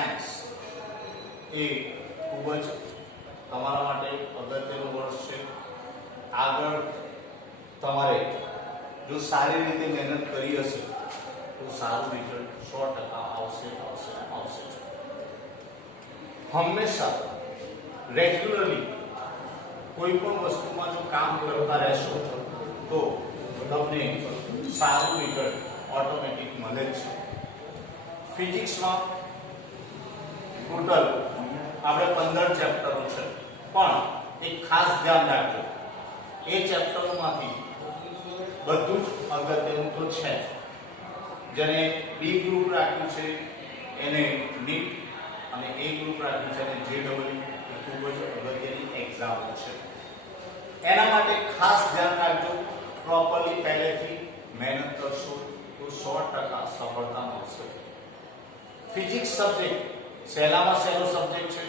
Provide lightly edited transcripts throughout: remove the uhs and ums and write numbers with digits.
Science એ ખૂબ જ તમારા માટે અગત્યનું વર્ષ છે. આગળ તમારે જો સારી રીતે મહેનત કરી હશે તો સારું રિઝલ્ટ 100% આવશે. હંમેશા રેગ્યુલરલી કોઈ પણ વસ્તુમાં જો કામ કરતા રહેશો તો તમને સારું રિઝલ્ટ ઓટોમેટિક મળે છે. ફિઝિક્સમાં ટોટલ આપણે 15 ચેપ્ટરો છે, પણ એક ખાસ ધ્યાન રાખજો, એ ચેપ્ટરોમાંથી બધું જ અગત્યનું તો છે. જેને બી ગ્રુપ રાખ્યું છે એને નીટ અને એ ગ્રુપ રાખ્યું છે અને જેડબલ્યુ, એ ખૂબ જ અગત્યની એક્ઝામ છે. એના માટે ખાસ ધ્યાન રાખજો, પ્રોપરલી પહેલેથી મહેનત કરશો તો 100% સફળતા મળશે. ફિઝિક્સ સબ્જેક્ટ સહેલામાં સહેલો સબ્જેક્ટ છે.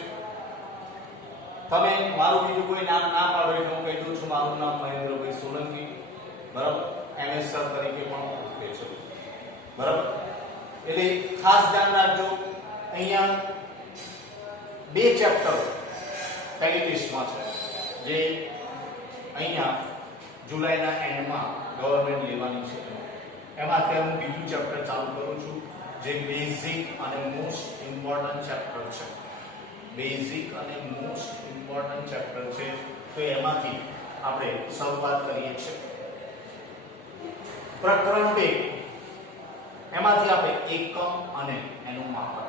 તમે મારું બીજું કોઈ નામ ના પાડો એટલે હું કહી દઉં છું, મારું નામ મહેન્દ્રભાઈ સોલંકી, બરાબર, MS સર તરીકે પણ ઓળખે છે, બરાબર. એટલે ખાસ ધ્યાન રાખજો, અહીંયા 2 ચેપ્ટર પહેલી લિસ્ટમાં છે, જે અહીંયા જુલાઈના એન્ડમાં ગવર્નમેન્ટ લેવાની છે. એમાંથી હું બીજું ચેપ્ટર ચાલુ કરું છું, જે બેઝિક અને મોસ્ટ ઇમ્પોર્ટન્ટ ચેપ્ટર છે. બેઝિક અને મોસ્ટ ઇમ્પોર્ટન્ટ ચેપ્ટર છે, તો એમાંથી આપણે શરૂઆત કરીએ છીએ. પ્રકરણ 2, એમાંથી આપણે એકમ અને એનું માપન.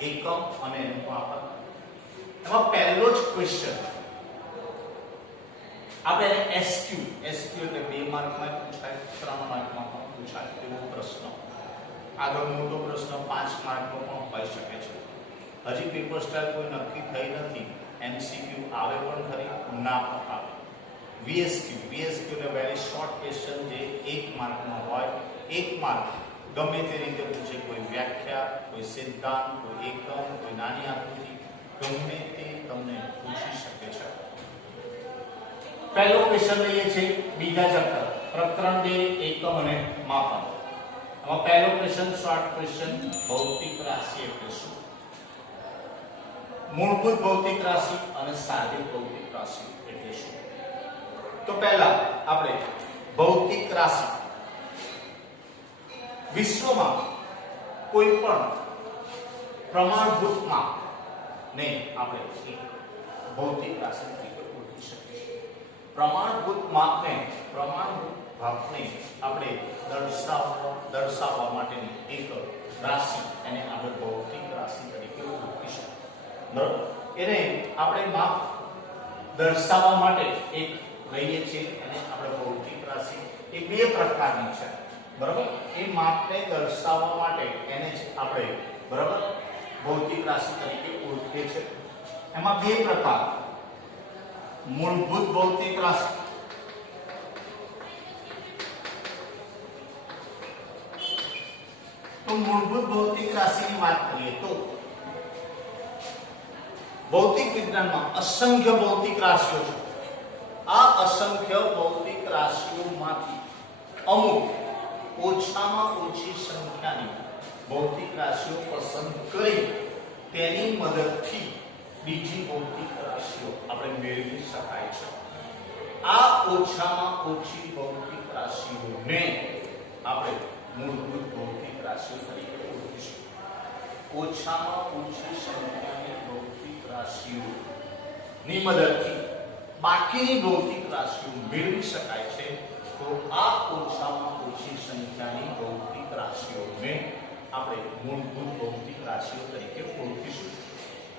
એકમ અને એનું માપન, એમાં પહેલો જ ક્વેશ્ચન આપણે SQ એટલે 2 માર્કમાં પૂછાય, 3 માર્કમાં પણ પૂછાય એવો પ્રશ્ન. આગળ મોટો પ્રશ્ન 5 માર્કનો પણ હોઈ શકે છે. હજી પેપર સ્ટાઇલ કોઈ નક્કી થઈ નથી. MCQ આવે પણ ખરી, ના પણ આવે. VSQ એટલે વેરી શોર્ટ ક્વેશ્ચન, જે 1 માર્કનો હોય. 1 માર્ક ગમે તે રીતે પૂછે, કોઈ વ્યાખ્યા, કોઈ સિદ્ધાંત, કોઈ એકમ, કોઈ નાની આકૃતિ, ગમે તે તમને પૂછી શકે છે. પહેલો ક્વેશ્ચન લઈએ છીએ બીજા ચેપ્ટર પ્રકરણ 2 એકમ અને માપન. આમાં પહેલો ક્વેશ્ચન શોર્ટ ક્વેશ્ચન, ભૌતિક રાશિ એટલે શું? મૂળભૂત ભૌતિક રાશિ અને સાદી ભૌતિક રાશિ એટલે શું? તો પહેલા આપણે ભૌતિક રાશિ. વિશ્વમાં કોઈ પણ પ્રમાણભૂત માપ ને આપણે એક ભૌતિક રાશિ તરીકે ઓળખી શકીએ છીએ. પ્રમાણભૂત માપને આપણે દર્શાવવા માટેની એક રાશિ, એને આપણે ભૌતિક રાશિ તરીકે ઓળખીશું, બરાબર. એને આપણે માપ દર્શાવવા માટે એક લઈએ છીએ, એને આપણે ભૌતિક રાશિ. એ 2 પ્રકારની છે, બરાબર. એ માપને દર્શાવવા માટે એને જ આપણે, બરાબર, ભૌતિક રાશિ તરીકે ઓળખીએ છીએ. એમાં 2 પ્રકાર, મૂળભૂત ભૌતિક રાશિ તો મૂળભૂત ભૌતિક રાશિની વાત કરીએ તો ભૌતિક વિજ્ઞાનમાં અસંખ્ય ભૌતિક રાશિઓ છે. આ અસંખ્ય ભૌતિક રાશિઓમાંથી અમુક ઓછામાં ઓછી સંખ્યાની ભૌતિક રાશિઓ પસંદ કરી તેની મદદથી બીજી ભૌતિક રાશિઓ આપણે મેળવી શકાય છે. આ ઓછામાં ઓછી ભૌતિક રાશિઓને આપણે મૂળભૂત ભૌતિક રાશિઓ તરીકે ઓળખીશું. ઓછામાં ઓછી સંખ્યાની ભૌતિક રાશિઓની મદદથી બાકીની ભૌતિક રાશિઓ મેળવી શકાય છે. તો આ ઓછામાં ઓછી સંખ્યાની ભૌતિક રાશિઓને આપણે મૂળભૂત ભૌતિક રાશિઓ તરીકે ઓળખીશું.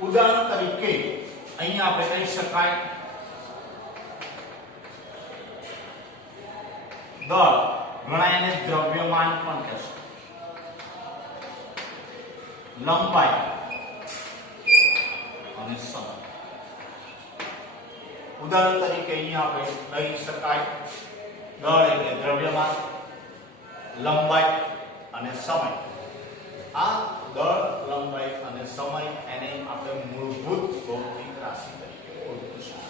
ઉદાહરણ તરીકે અહીંયા આપણે કહી શકાય દળ, ઘણા એને દ્રવ્યમાન પણ કહેશે. લંબાઈ અને સમય. ઉદાહરણ તરીકે અહીંયા આપણે લઈ શકાય દળ એટલે દ્રવ્યમાન, લંબાઈ અને સમય. આ દળ, લંબાઈ અને સમય એને આપણે મૂળભૂત ભૌતિક રાશિ તરીકે ઓળખીશું.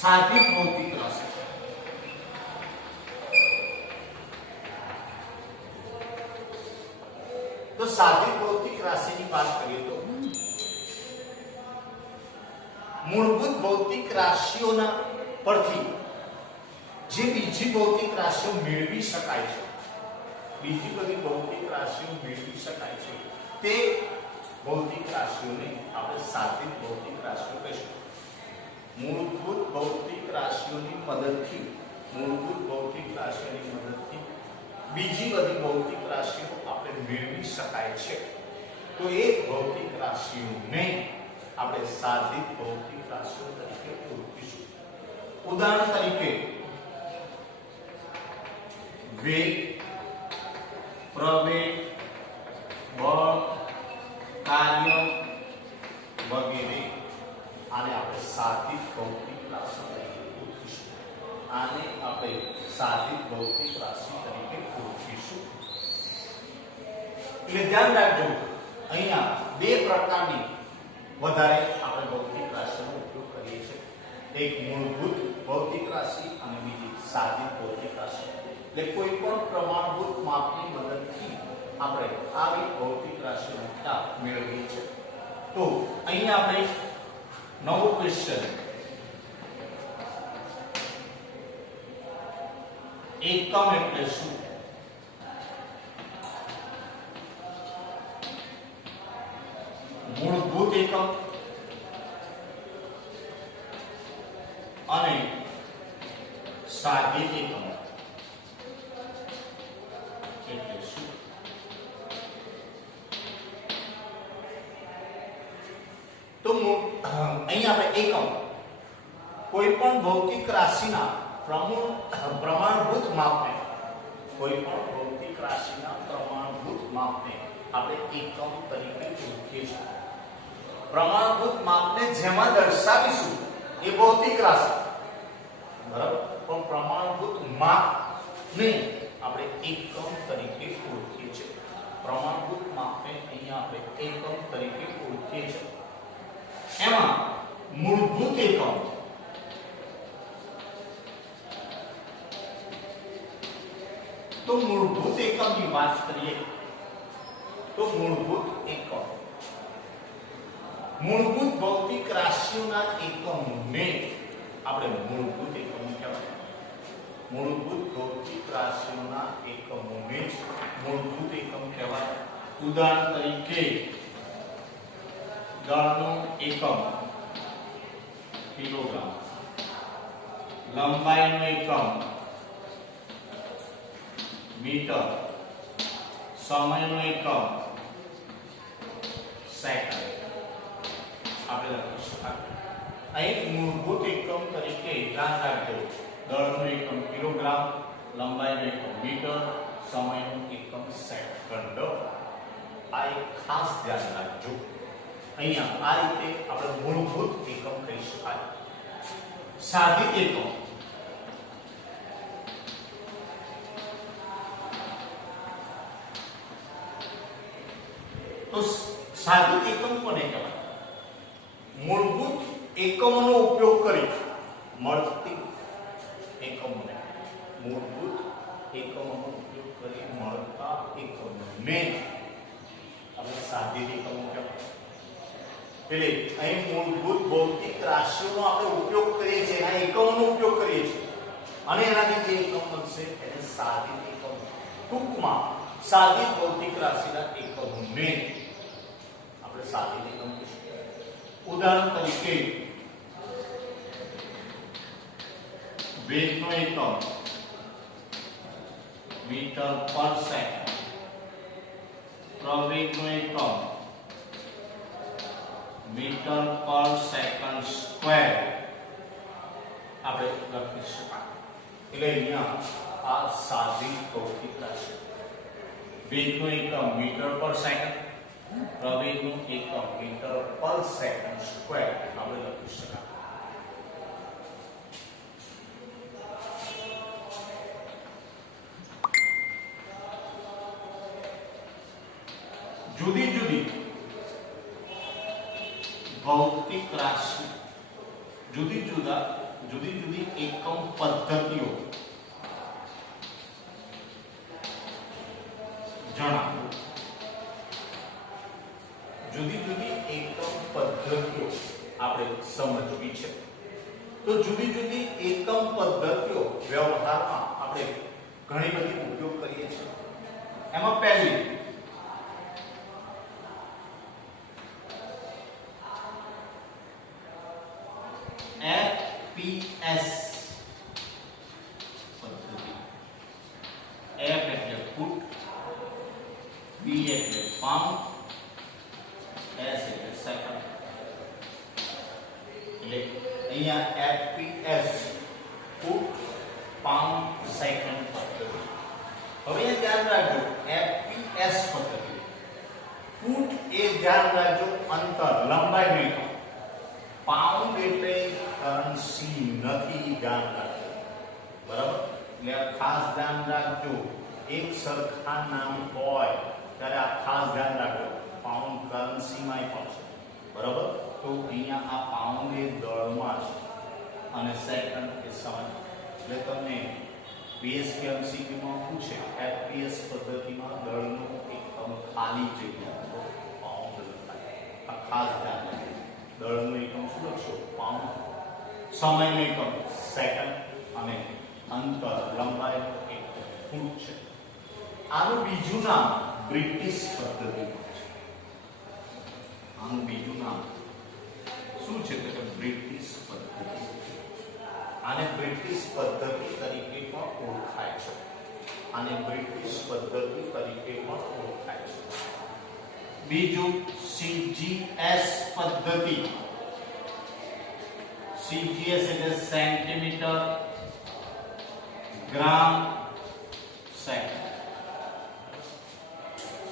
સાદી ભૌતિક રાશિ साधित भौतिक राशि की बात करिए तो मूलभूत भौतिक राशिओना परथी जे बीजी भौतिक राशिओ मेळवी शकाय छे, बीजी बधी भौतिक राशिओ मेळवी शकाय छे ते भौतिक राशिओने આપણે સાધિત ભૌતિક રાશિઓ કહીશું। મૂળભૂત ભૌતિક રાશિઓની મદદથી બીજી બધી ભૌતિક રાશિઓ આપણે મેળવી શકાય છે તો એ ભૌતિક રાશિઓને આપણે સાધિત ભૌતિક રાશિઓ તરીકે ઓળખીશું। ઉદાહરણ તરીકે વેગ, પ્રવેગ, બળ, કાર્ય વગેરે આને આપણે સાધિત ભૌતિક રાશિ તરીકે ઓળખીશું। આને આપણે સાધિત ભૌતિક રાશિ તરીકે ઓળખીશું। એટલે ધ્યાન રાખજો અહીંયા બે પ્રકારની વધારે આપણે ભૌતિક રાશિનો ઉપયોગ કરીએ છીએ, એક મૂળભૂત ભૌતિક રાશિ અને બીજી સાધિત ભૌતિક રાશિ। એટલે કોઈ પણ પ્રમાણભૂત માપની મદદથી આપણે આવી ભૌતિક રાશિનો ખ્યાલ મેળવીએ છીએ। તો અહીંયા આપણે નવો ક્વેશ્ચન એકમ એટલે શું? મૂળભૂત એકમ અને સાધિત એકમ એટલે શું? તો અહીંયા આપણે એકમ કોઈ પણ ભૌતિક રાશિના પ્રમાણભૂત માપને, કોઈ પણ ભૌતિક રાશિના પ્રમાણભૂત માપને આપણે એકમ તરીકે ઓળખીએ છીએ। પ્રમાણભૂત માપને જેમાં દર્શાવીશું એ ભૌતિક રાશિ, બરાબર, પણ પ્રમાણભૂત માપને આપણે એકમ તરીકે ઓળખીએ છીએ। પ્રમાણભૂત માપને અહીંયા આપણે એકમ તરીકે ઓળખીએ છીએ। એમાં મૂળભૂત એકમ तो मूलभूत एकम की बात करिए तो मूलभूत एकम मूलभूत भौतिक राशिओना एकमोने આપણે મૂળભૂત એકમ કહેવાય। મૂળભૂત ભૌતિક રાશિઓના એકમોને જ મૂળભૂત એકમ કહેવાય। ઉદાહરણ તરીકે દળનો એકમ કિલોગ્રામ, લંબાઈનો એકમ मीटर, समयનો એકમ સેકન્ડ આપણે લખી શકાય। અહીં મૂળભૂત એકમ તરીકે ધ્યાન રાખજો દળનો એકમ કિલોગ્રામ, લંબાઈનો એકમ મીટર, સમયનો એકમ સેકન્ડ। આ એક ખાસ ધ્યાન રાખજો। અહીંયા આ રીતે આપણે મૂળભૂત એકમ કહી શકાય। સાધિત એકમ तो साधित एकम कोने कहेवाय? मूलभूत एकमोनो उपयोग करी मळती एकमोने, मूलभूत एकमोनो उपयोग करी मळता एकमोने આપણે સાધિત એકમો કહેવાય। એટલે અહીં મૂળભૂત ભૌતિક રાશિઓનો આપણે ઉપયોગ કરીએ છીએ, એના એકમોનો ઉપયોગ કરીએ છીએ અને એનાથી જે એકમ બનશે એને સાધિત એકમ, ટૂંકમાં સાધિત ભૌતિક રાશિના એકમોને साधित एकम कहीશું। उदाहरण तरीके वेगનો એકમ मीटर पर सेकंड, प्रवेगનો એકમ मीटर पर सेकंड स्क्वेर આપણે લખી શકાય। એટલે અહીંયા આ સાધિત ભૌતિક રાશિ વેગનો એકમ મીટર પર સેકન્ડ, પ્રવેગનો એકમ મીટર પર સેકન્ડ સ્ક્વેર આપણે લખી શકાય। જુદી જુદી ભૌતિક રાશિ, જુદી જુદી એકમ પદ્ધતિઓ જણાવો। જુદી જુદી એકમ પદ્ધતિઓ આપણે સમજવી છે. તો જુદી જુદી એકમ પદ્ધતિઓ વ્યવહારમાં આપણે ઘણી બધી ઉપયોગ કરીએ છીએ. એમાં પહેલી FPS પદ્ધતિ. F એટલે ફૂટ, P એટલે પાઉન્ડ, S એટલે સેકન્ડ. એટલે અહીંયા FPS ફૂટ પાઉન્ડ સેકન્ડ પદ્ધતિ. હવે એ ધ્યાન રાખજો FPS પદ્ધતિ. ફૂટ એ ધ્યાન રાખજો અંતર લંબાઈ નહીં. પાઉન્ડ એટલે કરન્સી નથી, ધ્યાન રાખજો. બરાબર? એટલે ખાસ ધ્યાન રાખજો. એક સરખા નામ હોય ત્યારે આ ખાસ ધ્યાન રાખજો. પાઉન્ડ કરન્સીમાં પણ છે. બરાબર? તો અહીંયા આ પાઉન્ડ એ દળમાં છે અને સેકન્ડ એ સમય. એટલે તમને BSK માં પૂછે FPS પદ્ધતિમાં દળનો એકમ ખાલી જગ્યા પાઉન્ડ લખાય. આ ખાસ ધ્યાન રાખજો. દળનો એકમ શું લખશો? પાઉન્ડ. સમયનો એકમ સેકન્ડ અને અંતર લંબાઈ એક ફૂટ છે. આનું બીજું નામ બ્રિટિશ પદ્ધતિ છે. આનું બીજું નામ શું છે? તો કે બ્રિટિશ પદ્ધતિ. આને બ્રિટિશ પદ્ધતિ તરીકે પણ ઓળખાય છે. આને બ્રિટિશ પદ્ધતિ તરીકે પણ ઓળખાય છે. બીજું CGS પદ્ધતિ. CGS એટલે સેન્ટીમીટર ગ્રામ સેકન્ડ.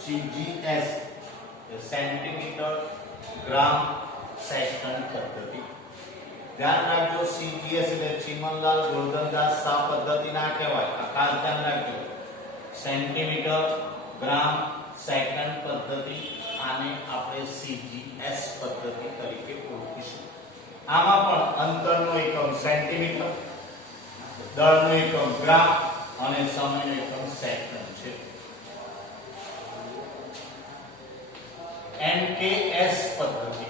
CGS એ સેન્ટીમીટર ગ્રામ સેકન્ડ પદ્ધતિ. ધ્યાન રાખજો CGS એટલે ચીમનલાલ ગોરધનદાસ શાહ પદ્ધતિ ના કહેવાય. આ ખાસ ધ્યાન રાખજો. સેન્ટીમીટર ગ્રામ સેકન્ડ પદ્ધતિ, આને આપણે CGS પદ્ધતિ તરીકે ઓળખીશું. આમાં પણ અંતરનો એકમ સેન્ટીમીટર, દળનો એકમ ગ્રામ અને સમયનો એકમ સેકન્ડ છે. MKS પદ્ધતિ.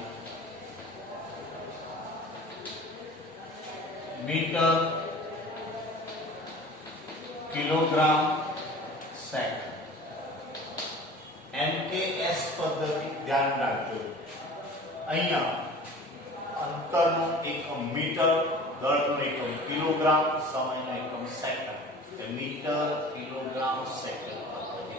Metre kilogram second. MKS પદ્ધતિ ધ્યાન રાખજો. અહીંયા અંતરનો એકમ મીટર, દળનો એકમ કિલોગ્રામ, સમયનો એકમ સેકન્ડ. એટલે મીટર કિલોગ્રામ સેકન્ડ પદ્ધતિ.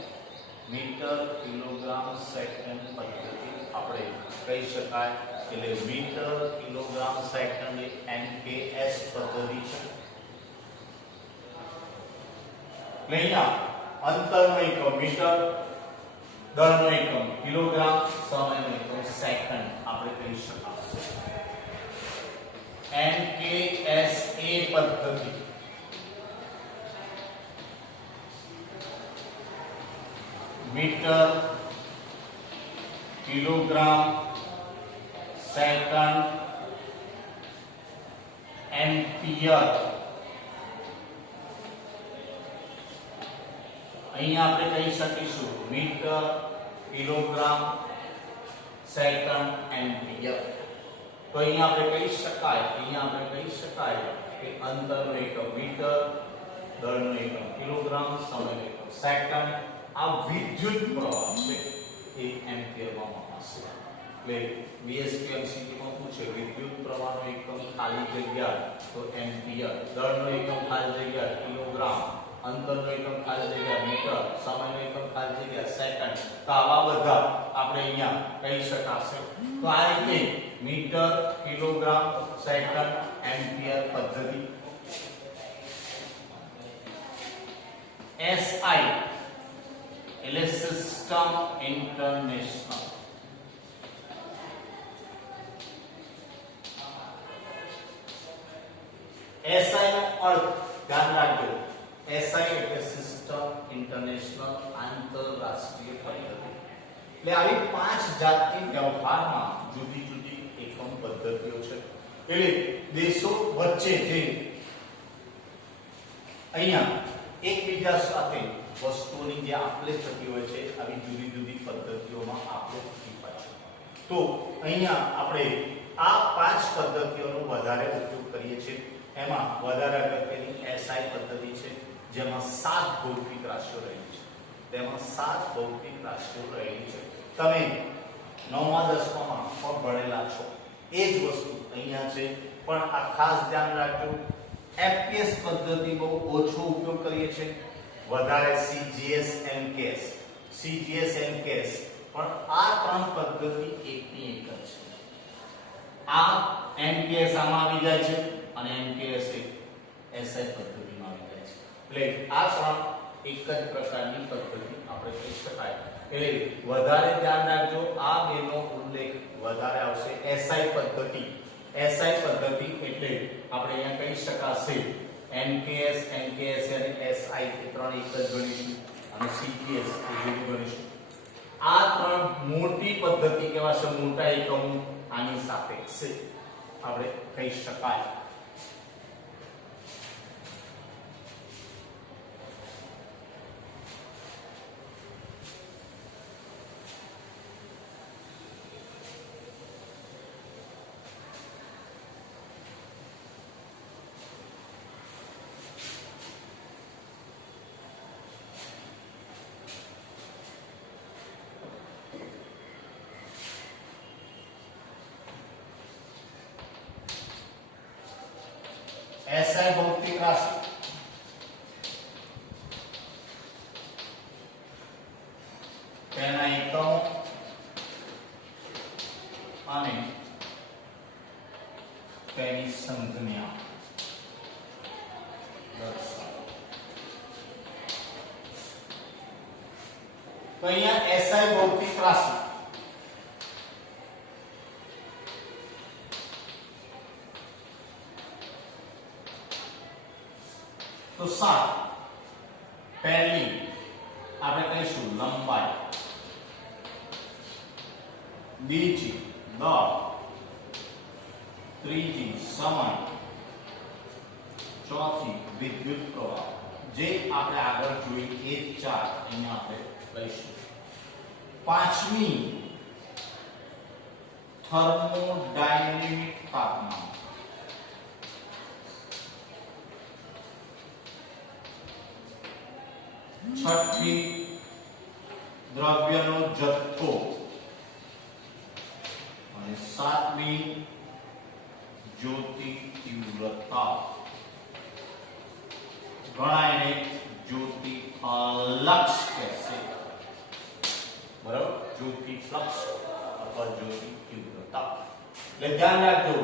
મીટર કિલોગ્રામ સેકન્ડ પદ્ધતિ આપણે કહી શકાય. એટલે મીટર કિલોગ્રામ સેકન્ડ એ MKS પદ્ધતિ છે. એટલે અહીંયા અંતરનો એકમ મીટર, દળનો એકમ કિલોગ્રામ, સમયનો એકમ સેકન્ડ આપણે કહી શકાશે. MKSA પદ્ધતિ. Metre kilogram second ampere. અહીંયા આપણે કહી શકીશું મીટર કિલોગ્રામ સેકન્ડ એમ્પિયર. તો અહીંયા આપણે કહી શકાય કે અંતરનો એકમ મીટર, દળનો એકમ કિલોગ્રામ, સમયનો એકમ સેકન્ડ. આ વિદ્યુત પ્રવાહ છે એ એમ્પિયરમાં માપશે. એટલે BSK માં પૂછે વિદ્યુત પ્રવાહનો એકમ ખાલી જગ્યા તો એમ્પિયર, દળનો એકમ ખાલી જગ્યા કિલોગ્રામ, અંતરનો એકમ ખાલી જગ્યા મીટર, સમયનો એકમ ખાલી જગ્યા સેકન્ડ. તો આવા બધા આપણે અહીંયા કહી શકાશે. તો આ રીતે મીટર કિલોગ્રામ સેકન્ડ એમ્પિયર પદ્ધતિ. SI એટલે સિસ્ટમ ઇન્ટરનેશનલ. SI નો અર્થ ધ્યાન રાખજો. SI એટલે સિસ્ટમ ઇન્ટરનેશનલ, આંતરરાષ્ટ્રીય પદ્ધતિ. એટલે આવી 5 જાતની વ્યવહારમાં જુદી જુદી એકમ પદ્ધતિઓ છે. એટલે દેશો વચ્ચે જે અહીંયા એકબીજા સાથે વસ્તુઓની જે આપલે થતી હોય છે આવી જુદી જુદી પદ્ધતિઓમાં આપલે થતી હોય છે. તો અહીંયા આપણે આ પાંચ પદ્ધતિઓનો વધારે ઉપયોગ કરીએ છીએ. એમાં વધારે અગત્યની એસઆઈ પદ્ધતિ છે, જેમાં 7 ભૌતિક રાશિઓ રહેલી છે. તેમાં 7 ભૌતિક રાશિઓ રહેલી છે. તમે 9મા 10મામાં પણ ભણેલા છો. એ જ વસ્તુ અહીંયા છે, પણ આ ખાસ ધ્યાન રાખજો. એફપીએસ પદ્ધતિ બહુ ઓછો ઉપયોગ કરીએ છીએ, વધારે સીજીએસ એમકેએસ પણ આ ત્રણ પદ્ધતિ એકની એક જ છે. આ એમકેએસ આમાં આવી જાય છે અને એમકેએસ એસઆઈ પદ્ધતિમાં આવી જાય છે. એટલે આ ત્રણ એક જ પ્રકારની પદ્ધતિ આપણે કહી શકાય. એટલે વધારે ધ્યાન રાખજો, આ બેનો ઉલ્લેખ વધારે આવશે. એસઆઈ પદ્ધતિ એટલે આપણે અહીંયા કહી શકાશે એમકેએસ અને એસઆઈ એ ત્રણ એક જ ગણીશું અને સીજીએસ એ જુદું ગણીશું. આ ત્રણ મોટી પદ્ધતિ કહેવાશે, મોટા એકમો આની સાપેક્ષે આપણે કહી શકાય. एसआई भौतिक राशि तेना एकमो અને તેની સંજ્ઞા દર્શાવો. તો અહીંયા એસઆઈ ભૌતિક રાશિ तो 7 पहली આપણે કહીશું લંબાઈ, બીજી દળ, ત્રીજી સમય, ચોથી વિદ્યુત પ્રવાહ. જે આપણે આગળ જોઈ એ 4 અહીંયા આપણે લઈશું. પાંચમી થર્મોડાયનેમિક તાપમાન, છઠ્ઠી દ્રવ્યનો જથ્થો અને સાતમી જ્યોતિ તીવ્રતા. ઘણા એને જ્યોતિ ફ્લક્સ કહેશે, બરાબર, જ્યોતિ ફ્લક્સ અથવા જ્યોતિ તીવ્રતા. એટલે ધ્યાન રાખજો,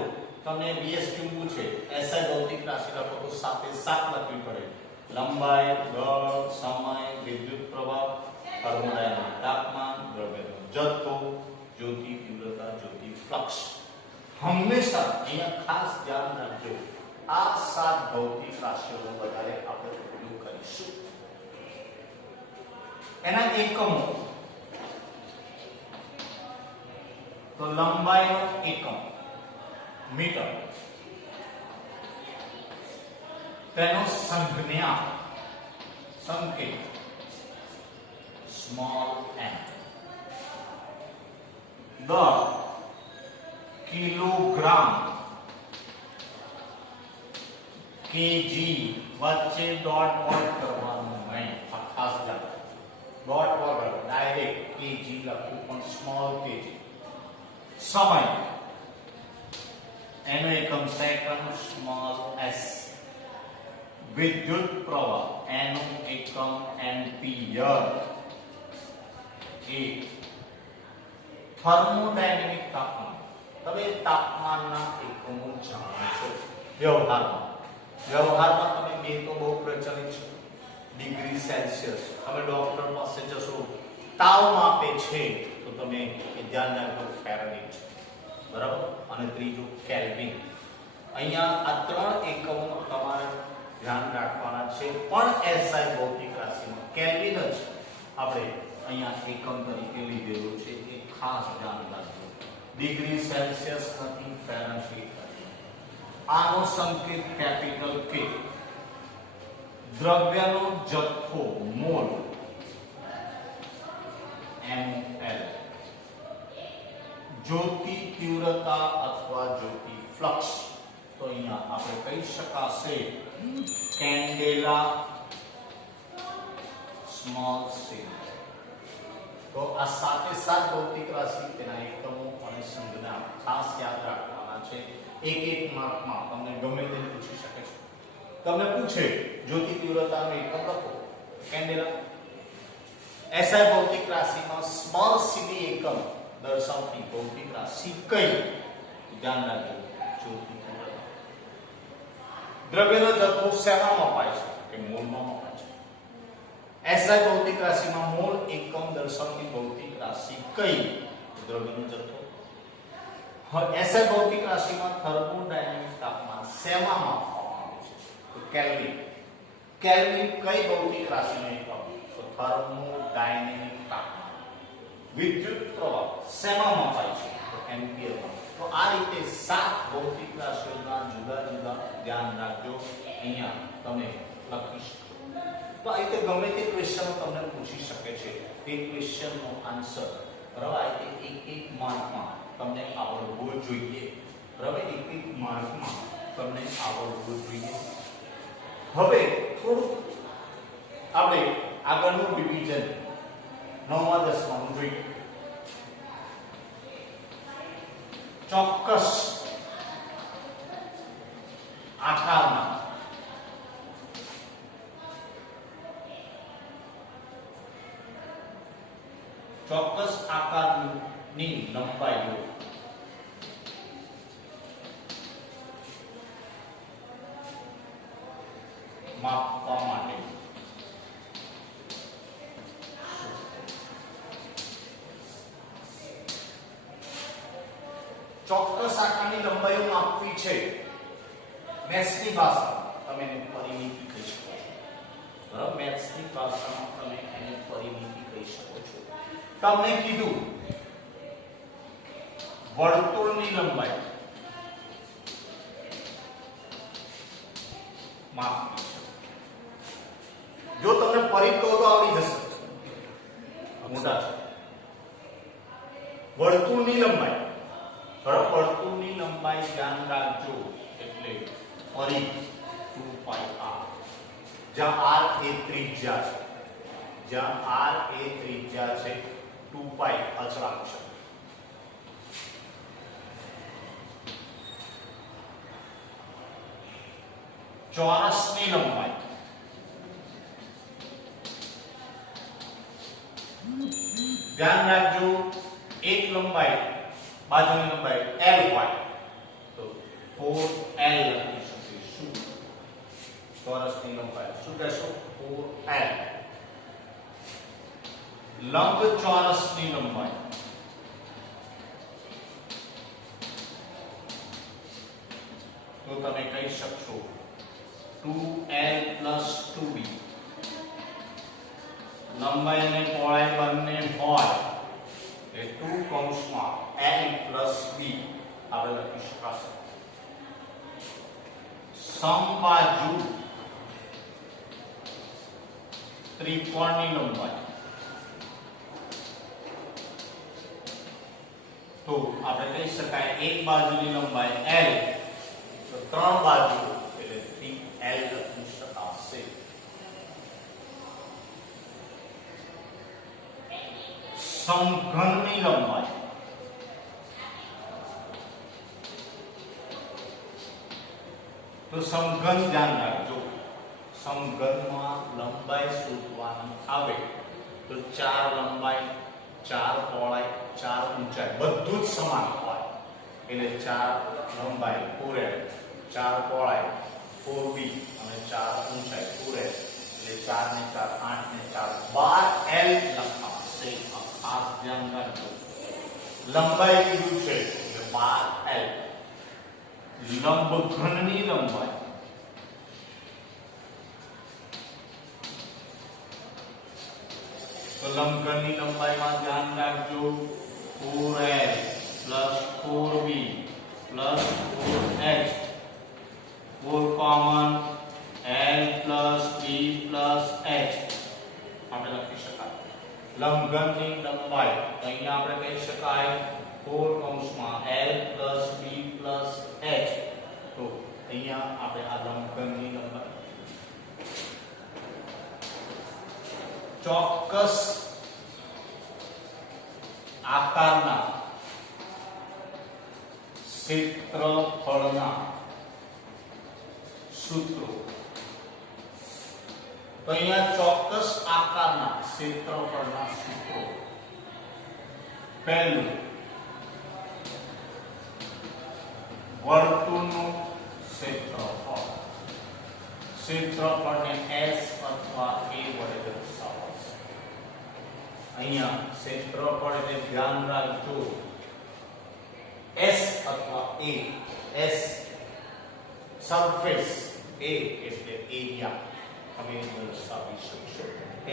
તમને બીએસક્યુ પૂછે એસઆઈ ભૌતિક રાશિ લખો તો સાથે 7 લખવી પડે. લંબાઈ, દળ, સમય, વિદ્યુત પ્રવાહ, થર્મોડાયનેમિક તાપમાન, દ્રવ્યનો જથ્થો, જ્યોતિ તીવ્રતા, જ્યોતિ ફ્લક્સ. હંમેશા અહીંયા ખાસ ધ્યાન રાખજો, આ 7 ભૌતિક રાશિઓનો વધારે આપણે ઉપયોગ કરીશું. એના એકમો તો લંબાઈનો એકમ મીટર, તેનો સંજ્ઞા સંકેત સ્મોલ m, દળ કિલોગ્રામ, કેજી વચ્ચે ડોટ કરવાનું નહીં, ખાસ ધ્યાન, ડોટ વગર ડાયરેક્ટ કેજી લખવું પણ સ્મોલ કેજી. સમય એનો એકમ સેકન્ડ સ્મોલ s. વિદ્યુત પ્રવાહ એનો એકમ એમ્પિયર. થર્મોડાયનેમિક તાપમાન, તમે તાપમાનના એકમો જાણો છો. વ્યવહારમાં તમે બે તો બહુ પ્રચલિત છે, ડિગ્રી સેલ્સિયસ. તમે ડોક્ટર પાસે જશો, તાવ માપે છે તો તમે એ ધ્યાન રાખજો ફેરનહીટ, બરાબર, અને ત્રીજું કેલ્વિન. અહીંયા આ 3 એકમો તમારે ધ્યાન રાખવાના છે. પણ એસઆઈ ભૌતિક રાશિમાં કેલ્વિન જ આપણે અહીંયા એકમ તરીકે લીધેલું છે, એ ખાસ ધ્યાન રાખજો. ડિગ્રી સેલ્સિયસ નથી, ફેરનહીટ નથી. આનો સંકેત કેપિટલ કે. દ્રવ્યનો જથ્થો મોલ mol. જ્યોતિ તીવ્રતા અથવા જ્યોતિ ફ્લક્સ, તો અહીંયા આપણે કહી શકાશે કેન્ડેલા સ્મોલ સેલ. તો આ સાથે સાત ભૌતિક રાશિ, તેના એકમો અને સંજ્ઞા ખાસ યાદ રાખવાના છે. એક માર્કમાં તમને ગમે તે પૂછી શકે છે. તમને પૂછે જ્યોતિ તીવ્રતાનો એકમ લખો, કેન્ડેલા. એસઆઈ ભૌતિક રાશિમાં સ્મોલ સીડી એકમ દર્શાવતી ભૌતિક રાશિ કઈ? ધ્યાન રાખજો, જ્યોતિ તીવ્રતા. દ્રવ્યનો જથ્થો શેમાં મપાય છે? કે મોલમાં મપાય છે. એસઆઈ ભૌતિક રાશિમાં મોલ એકમ દર્શાવતી ભૌતિક રાશિ કઈ? દ્રવ્યનો જથ્થો. એસઆઈ ભૌતિક રાશિમાં થર્મોડાયનેમિક તાપમાન શેમાં માપવામાં આવે છે? તો કેલ્વિન. કેલ્વિન કઈ ભૌતિક રાશિનો એકમ? તો થર્મોડાયનેમિક તાપમાન. વિદ્યુત પ્રવાહ શેમાં મપાય છે? તો એમ્પિયરમાં. તો આ રીતે સાત ભૌતિક રાશિઓના જુદા જુદા ધ્યાન રાખજો, અહીંયા તમે લખી શકો. તો આ રીતે ગમે તે ક્વેશ્ચન તમને પૂછી શકે છે. તે ક્વેશ્ચનનો આન્સર બરાબર એક માર્કમાં તમને આવડવો જોઈએ. બરાબર, એક માર્કમાં તમને આવડવું જોઈએ. હવે થોડું આપણે આગળનું ડિવિઝન 9મા 10માનું જોઈએ. ચોક્કસ આકારના ચોક્કસ આકારની લંબાઈઓ માપવા માટે ચોક્કસ આકારની લંબાઈઓ માપવી છે. મેથ્સની ભાષામાં તમે એને પરિમિતિ કહી શકો છો. બરાબર, મેથ્સની ભાષામાં તમે એને પરિમિતિ કહી શકો છો. તમને કીધું વર્તુળની લંબાઈ માપવી છે. જો તમને પરિઘ કહો તો આવડી જશે, મોટા છે. વર્તુળની લંબાઈ, બરાબર, વર્તુળની લંબાઈ ધ્યાન રાખજો, એટલે પરિઘ 2πr, જ્યાં r એ ત્રિજ્યા છે, જ્યાં r એ ત્રિજ્યા છે, 2π અચળાંક છે. ચોરસની લંબાઈ ધ્યાન રાખજો, એક લંબાઈ બાજુની લંબાઈ l હોય તો 4l લખી શકીશું. ચોરસની લંબાઈ શું કહેશો? 4l. લંબચોરસની લંબાઈ તો તમે કહી શકશો 2l + 2b. લંબાઈ અને પહોળાઈ બંને હોય એ 2 કૌંસમાં l + b આપણે લખી શકાશે. સમબાજુ ત્રિકોણની લંબાઈ તો આપણે કહી શકાય એક બાજુની લંબાઈ l તો ત્રણ બાજુ એટલે 3l લખી શકાશે. સમઘનની લંબાઈ તો સમઘન ધ્યાન રાખજો, સમઘનમાં લંબાઈ શોધવાની આવે તો 4 લંબાઈ 4 પહોળાઈ 4 ઊંચાઈ બધું જ સમાન હોય એટલે 4 લંબાઈ 4l, 4 પહોળાઈ 4b અને 4 ઊંચાઈ 4l એટલે 4 ને 4 8 ને 4 12l લખાશે. ખાસ ધ્યાન રાખજો, લંબાઈ કીધું છે એટલે 12l. લંબઘનની લંબાઈ તો લંબઘનની લંબાઈમાં ધ્યાન રાખજો 4l + 4b + 4h, 4 common, l + b + h આપણે લખી શકાય. લંબઘનની લંબાઈ અહીંયા આપણે કહી શકાય 4 કૌંસમાં l b h તો અહીંયા આપણે આ લંબઘનની લંબાઈ ચોક્કસ આકારના ક્ષેત્રફળના સૂત્રો તો અહીંયા ચોક્કસ આકારના ક્ષેત્રફળના સૂત્રો પહેલું વર્તુળનું ક્ષેત્રફળ ક્ષેત્રફળને s અથવા a વડે દર્શાવાશે અહીંયા ક્ષેત્રફળ એટલે ધ્યાન રાખજો s અથવા a s સરફેસ a એટલે એરિયા અમે દર્શાવી શકશો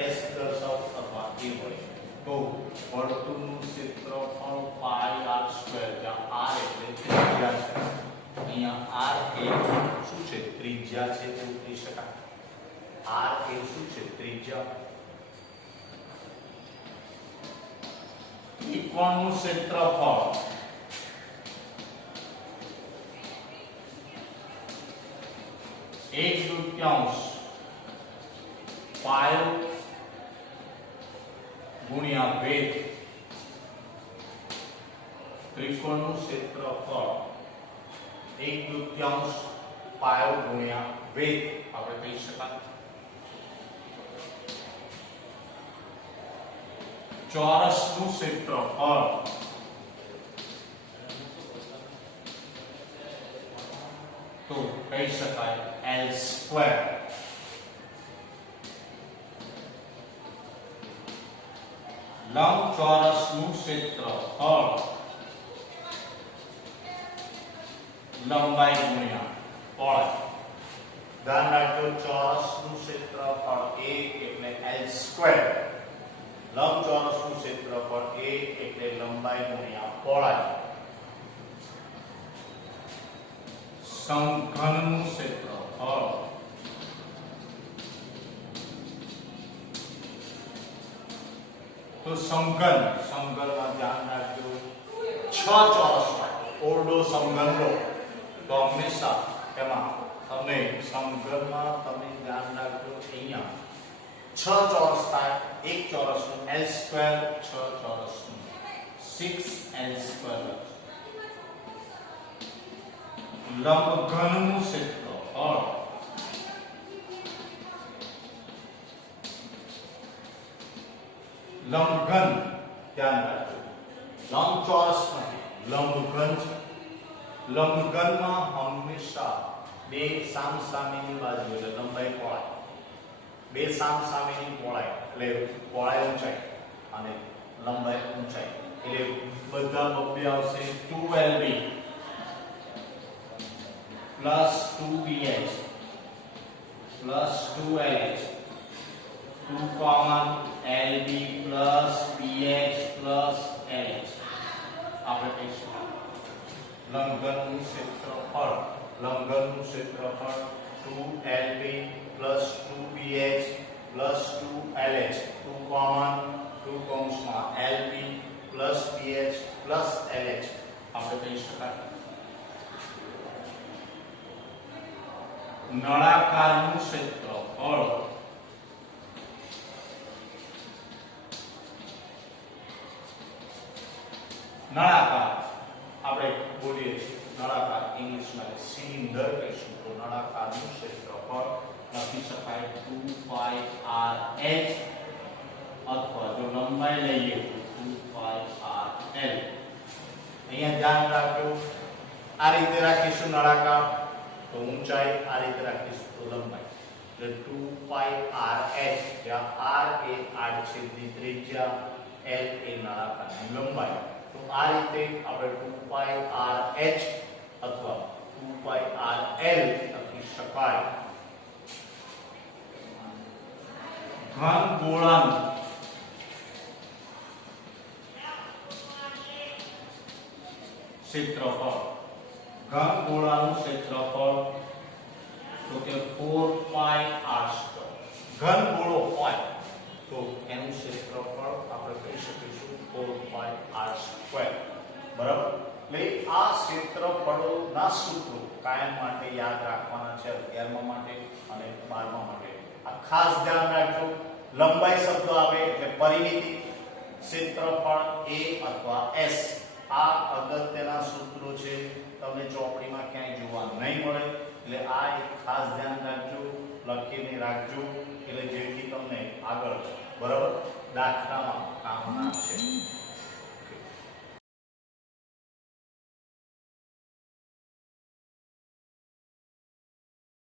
s દર્શાવ અથવા a વડે તો વર્તુળનું ક્ષેત્રફળ પાઈ r સ્ક્વેર જ્યાં r એટલે ત્રિજ્યા છે અહીંયા r એ શું છે ત્રિજ્યા છે એવું કહી શકાય r એ શું છે ત્રિજ્યા ત્રિકોણનું ક્ષેત્રફળ एक तृतीयांश पायो गुणिया वेग त्रिकोणનું ક્ષેત્રફળ એક તૃતીયાંશ પાયો ગુણ્યા વેગ આપણે કહી શકાય ચોરસનું ક્ષેત્રફળ તો કહી શકાય l સ્ક્વેર લંબચોરસનું ક્ષેત્રફળ લંબાઈ ગુણ્યા પહોળાઈ ધ્યાન રાખજો ચોરસનું ક્ષેત્રફળ a એટલે l સ્ક્વેર લંબચોરસનું ક્ષેત્રફળ a એટલે લંબાઈ ગુણ્યા પહોળાઈ સમઘનનું ક્ષેત્રફળ તો સમઘનમાં ધ્યાન રાખજો 6 ચોરસ ઓરડો સમઘન લો તો હંમેશા એમાં તમને સમઘનમાં તમે ધ્યાન રાખજો અહીંયા 6 ચોરસ થાય એક ચોરસનું l સ્ક્વેર 6 ચોરસનું 6l સ્ક્વેર લંબઘનનું ક્ષેત્રફળ લંબઘન ધ્યાન રાખજો લંબચોરસ નથી લંબઘન છે લંબઘનમાં હંમેશા બે સામસામેની બાજુ એટલે લંબાઈ પહોળાઈ બે સામસામેની પહોળાઈ એટલે પહોળાઈ ઊંચાઈ અને લંબાઈ ઊંચાઈ એટલે બધા બબ્બે આવશે 2lb plus 2bh plus 2lh 2 common lb plus bh plus lh આપણે કહીશું લંબઘનનું ક્ષેત્રફળ 2lb plus 2bh plus 2lh 2 common 2 કૌંસમાં lb plus bh plus lh આપણે કહી શકાય નળાકારનું ક્ષેત્રફળ નળાકાર આપણે બોલીએ છીએ નળાકાર ઇંગ્લિશમાં સિલિન્ડર કહીશું તો નળાકારનું ક્ષેત્રફળ લખી શકાય 2πrh અથવા જો લંબાઈ લઈએ તો 2πrl અહીંયા ધ્યાન રાખજો આ રીતે રાખીશું નળાકાર તો ઊંચાઈ આ રીતે રાખીશું તો લંબાઈ એટલે 2πrh જ્યાં r એ આડછેદની ત્રિજ્યા l એ નળાકારની લંબાઈ તો આ રીતે આપણે 2πrh અથવા 2πrl લખી શકાય ઘન ગોળાનું ક્ષેત્રફળ ઘન ગોળાનું ક્ષેત્રફળ તો કે 4πr² ઘન ગોળો હોય તો એનું ક્ષેત્રફળ આપણે ક્ષેત્રફળોના સૂત્રો કાયમ માટે યાદ રાખવાના છે 11મા માટે અને 12મા માટે. આ ખાસ ધ્યાન રાખજો. લંબાઈ શબ્દ આવે એટલે પરિમિતિ, ક્ષેત્રફળ a અથવા s આ અગત્યના સૂત્રો છે. તમને ચોપડીમાં ક્યાંય જોવા નહીં મળે એટલે આ એક ખાસ ધ્યાન રાખજો, લખીને રાખજો એટલે જેથી તમને આગળ બરાબર દાખલામાં કામ આવશે.